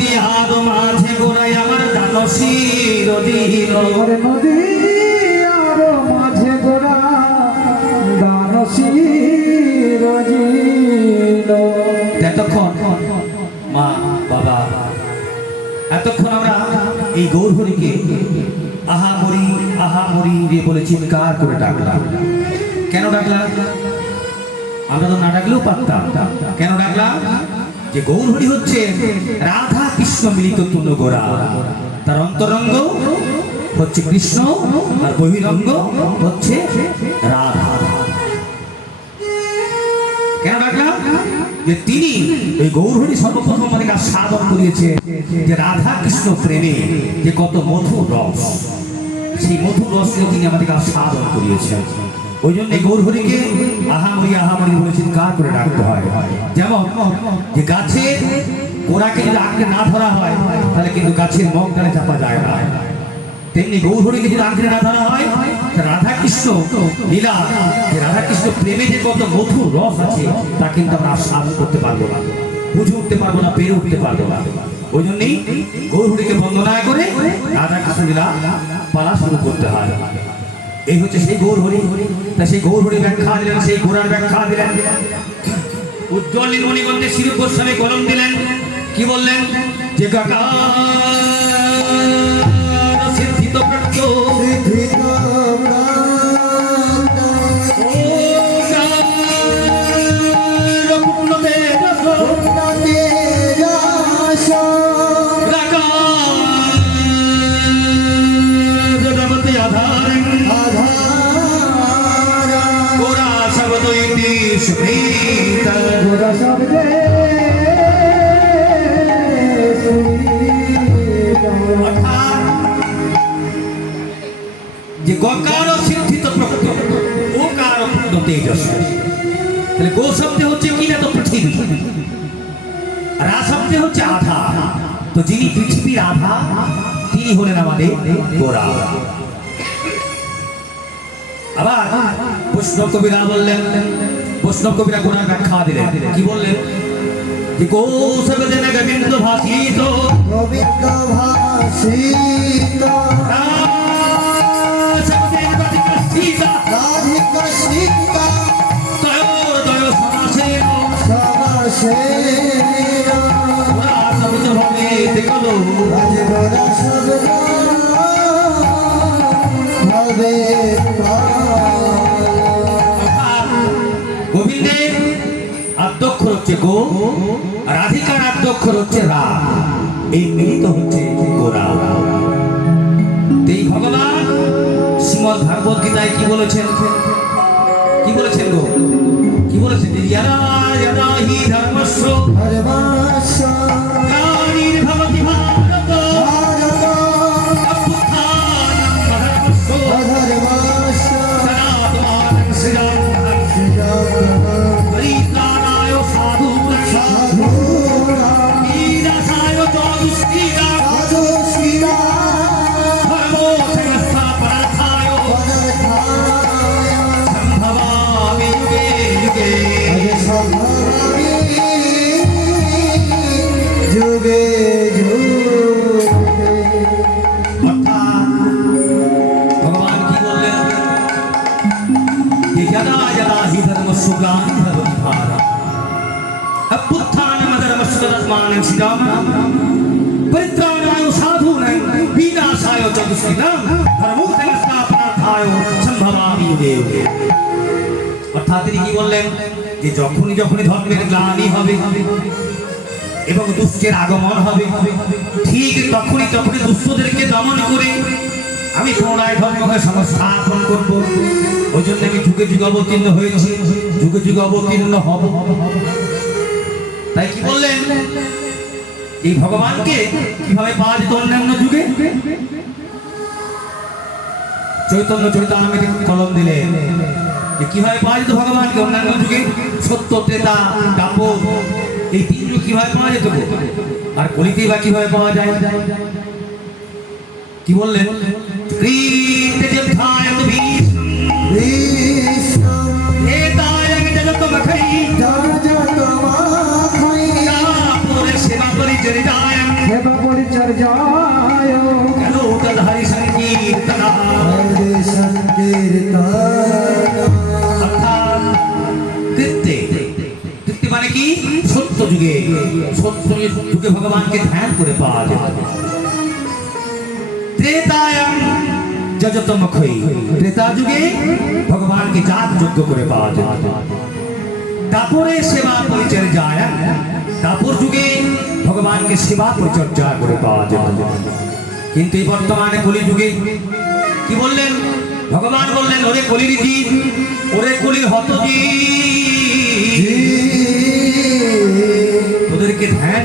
নদী আর মাঝে গোড়ায় আমার দানশীর দিল নদী আর মাঝে গোড়া দানশীর দিল। এতক্ষণ মা বাবা এতক্ষণ আমরা এই গৌরহরিকে আহা মরি রে বলে চিৎকার করে ডাকলাম। কেন ডাকলাম? আমরা তো না ডাকলেও পারতাম। কেন ডাকলাম? যে গৌরহরি হচ্ছে রাধা কৃষ্ণ মিলিত তৃণগোড়া, তার অন্তরঙ্গ হচ্ছে কৃষ্ণ আর বহিরঙ্গ হচ্ছে রাধা। কেন ডাকলাম? যে তিনি ওই গৌরহরি সর্বপ্রথম আমাদেরকে সাধন করিয়েছে যে রাধা কৃষ্ণ প্রেমে যে কত মধুর রস, সেই মধুর রসকে তিনি আমাদেরকে সাধন করিয়েছেন। ওই জন্য গৌরহরিকে আহামরি বলে চিৎকার করে ডাকতে হয়। যেমন যে গাছের গোড়াকে যদি আঁকড়ে না ধরা হয় তাহলে কিন্তু গাছের মগডালে চাপা যায় না, তেমনি গৌরহরিকে যদি আঁকড়ে না ধরা হয় রাধা কৃষ্ণ লীলা, যে রাধা কৃষ্ণ প্রেমে যে কত মধুর রস আছে তা কিন্তু আমরা সাধন করতে পারবো না, বুঝে উঠতে পারবো না, পেরে উঠতে পারবো না। ওই জন্যই গৌরহরিকে বন্দনা করে রাধা কৃষ্ণ লীলা পালা শুরু করতে হয়। এই হচ্ছে সেই গৌরহরি। তা সেই গৌরহরি ব্যাখ্যা দিলেন, সেই গোড়ার ব্যাখ্যা দিলেন। উজ্জ্বল নীলমণিগন্ধে শিরূপ গোস্বামী কলম দিলেন। কি বললেন? যে কাকা সিদ্ধিত প্রাপ্ত যে গকার সিদ্ধিত প্রক্ত ওকার প্রক্ত তেজস। তাহলে গো শব্দে হচ্ছে কি না? তো পৃথিবী। রা শব্দে হচ্ছে আধা। তো যিনি পৃথিবীর আধা তিনি হলেন আমাদের গোরা। আবার বৈষ্ণব কবিরা বললেন, বৈষ্ণব কবিরা গোড়ার ব্যাখ্যা দিলেন। কি বললেন? যে গো শব্দে না গোবিন্দ ভাসিত, গোবিন্দ ভাসিত রাধিকা সীতা দয় সমাসেন শব্দ ভাবে দেখলো রাজগোরা শব্দ ভাবে গোবিন্দের আদ্যক্ষর হচ্ছে গো, রাধিকার আদ্যক্ষর হচ্ছে রা, এই মিলিত হচ্ছে গোরা। এই ভগবান শ্রীমদ্ ভাগবত গীতায় কি বলেছেন? কি বলেছেন গো? কি বলেছেন? ইয়ারা ইয়ারা হি ধর্মস্য ধর্মস্য গ্লানির্ভবতি ভারত অভ্যুত্থানম ধর্মস্য অধর্মস্য সনাতনাং শ্রীরাম পরিত্রাণায় সাধূনাং বিনাশায় চ দুষ্কৃতাং ধর্মোপদেষ্টাপরার্থায় সম্ভবামি যুগে যুগে। যুগে যুগে অর্থাৎ ভগবান কি বললেন? যে যদা যদা হি ধর্মস্য গ্লানির্ভবতি ভারত অভ্যুত্থানম ধর্মস্য তদাত্মানং শ্রীরাম পরিত্রাণায় সাধূনাং বিনাশায় চ দুষ্কৃতাং ধর্মোপদেষ্টাপরার্থায় সম্ভবামি যুগে যুগে। অর্থাৎ তিনি কি বললেন? যে যখনই যখনই ধর্মের গ্লানি হবে এবং দুষ্টের আগমন হবে, ঠিক তখনই তখনই দুষ্টদেরকে দমন করে আমি পুনরায় ধর্মকে সংস্থাপন করব। ওই জন্য আমি যুগে যুগে অবতীর্ণ হয়েছি, যুগে যুগে অবতীর্ণ হব। তাই কি বললেন? এই ভগবানকে কিভাবে পাওয়া যেত অন্যান্য যুগে? চৈতন্য চরিতামৃতে কলম দিলেন যে কিভাবে পাওয়া যেত ভগবানকে অন্যান্য যুগে? সত্য, ত্রেতা, দাপর, এই তিন যুগ কিভাবে পাওয়া যেত? আর কলিতেই বা কিভাবে পাওয়া যায়? কি বললেন? সেবা করি সেবা পরিচর্যায় কেন উদাধারী সংকীর্তন হরে সংকীর্তন অর্থাৎ কৃত্যে কৃত্যে মানে কি সত্য যুগে ভগবানকে ধ্যান করে পাওয়া যায় ত্রেতায়াং যজতমখৈ ত্রেতা যুগে ভগবানকে যাগ যজ্ঞ করে পাওয়া যায় দাপরে সেবা পরিচর্যায় দাপর যুগে ভগবানকে সেবা পরিচর্যা করে পাওয়া যায় কিন্তু এই বর্তমানে কলি যুগে কি বললেন ভগবান বললেন ওরে কলির জীব ওরে কলির হত জীব তোদেরকে ধ্যান